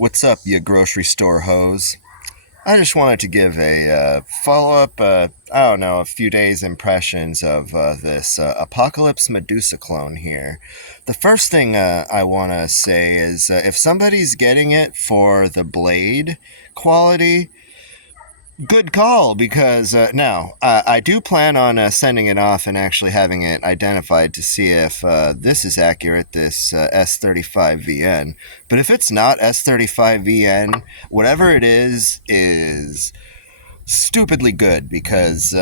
What's up, you grocery store hoes? I just wanted to give a follow-up, I don't know, a few days impressions of this Apocalypse Medusa clone here. The first thing I want to say is if somebody's getting it for the blade quality, good call, because now I do plan on sending it off and actually having it identified to see if this is accurate, this S35VN. But if it's not S35VN, whatever it is stupidly good, because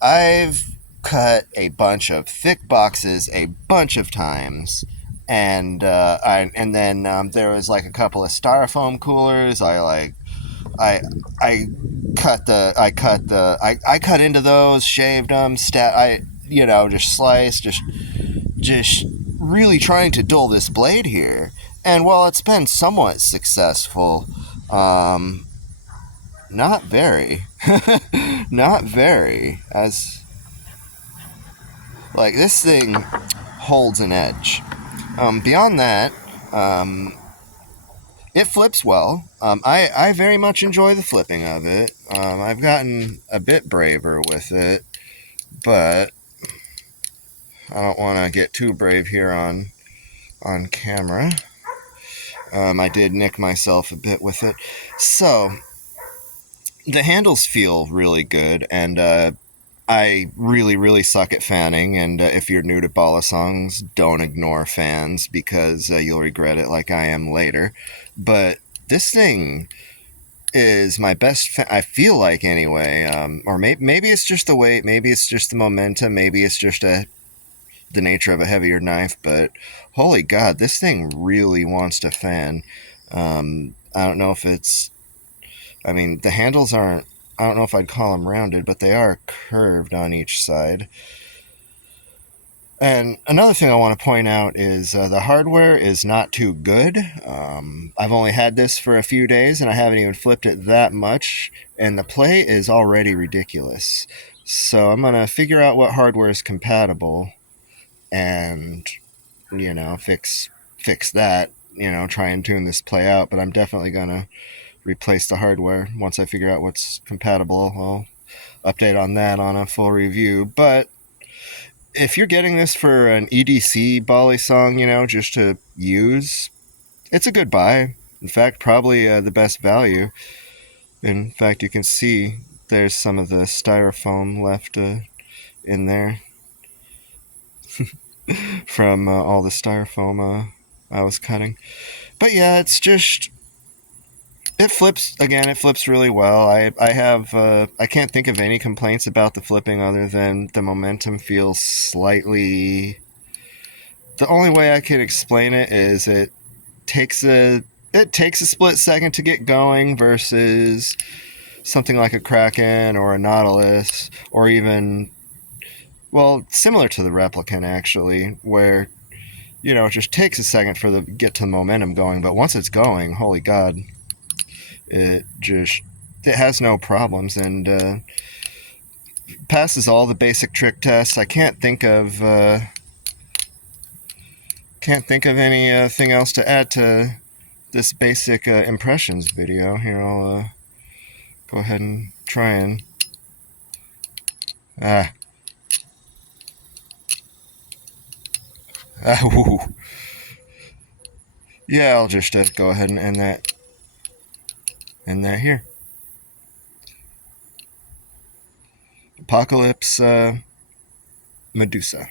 I've cut a bunch of thick boxes a bunch of times. And then there was like a couple of styrofoam coolers. I I cut into those, shaved them, just sliced, just really trying to dull this blade here. And while it's been somewhat successful, not very, not very. As like this thing holds an edge. Beyond that, it flips well. I very much enjoy the flipping of it. I've gotten a bit braver with it, but I don't want to get too brave here on camera. I did nick myself a bit with it. So, the handles feel really good, and I really, really suck at fanning, and if you're new to bala songs, don't ignore fans, because you'll regret it like I am later. But this thing is my best I feel like, anyway. Or maybe it's just the weight, maybe it's just the momentum, maybe it's just the nature of a heavier knife, but holy god, this thing really wants to fan. I don't know if it's... I mean, the handles aren't... I don't know if I'd call them rounded, but they are curved on each side. And another thing I want to point out is the hardware is not too good. I've only had this for a few days, and I haven't even flipped it that much, and the play is already ridiculous. So I'm going to figure out what hardware is compatible and, fix that, try and tune this play out. But I'm definitely going to replace the hardware. Once I figure out what's compatible, I'll update on that on a full review. But if you're getting this for an EDC Bali song, just to use, it's a good buy. In fact, probably the best value. In fact, you can see there's some of the styrofoam left in there from all the styrofoam I was cutting. But yeah, it's just... it flips really well. I can't think of any complaints about the flipping other than the momentum feels slightly... the only way I can explain it is it takes a split second to get going versus something like a Kraken or a Nautilus, or even, well, similar to the Replicant, actually, where it just takes a second for the get to the momentum going, but once it's going, holy god, it has no problems, and passes all the basic trick tests. I can't think of anything else to add to this basic impressions video. Here, I'll go ahead and try and woo. Yeah, I'll just go ahead and end that here. Apocalypse Medusa.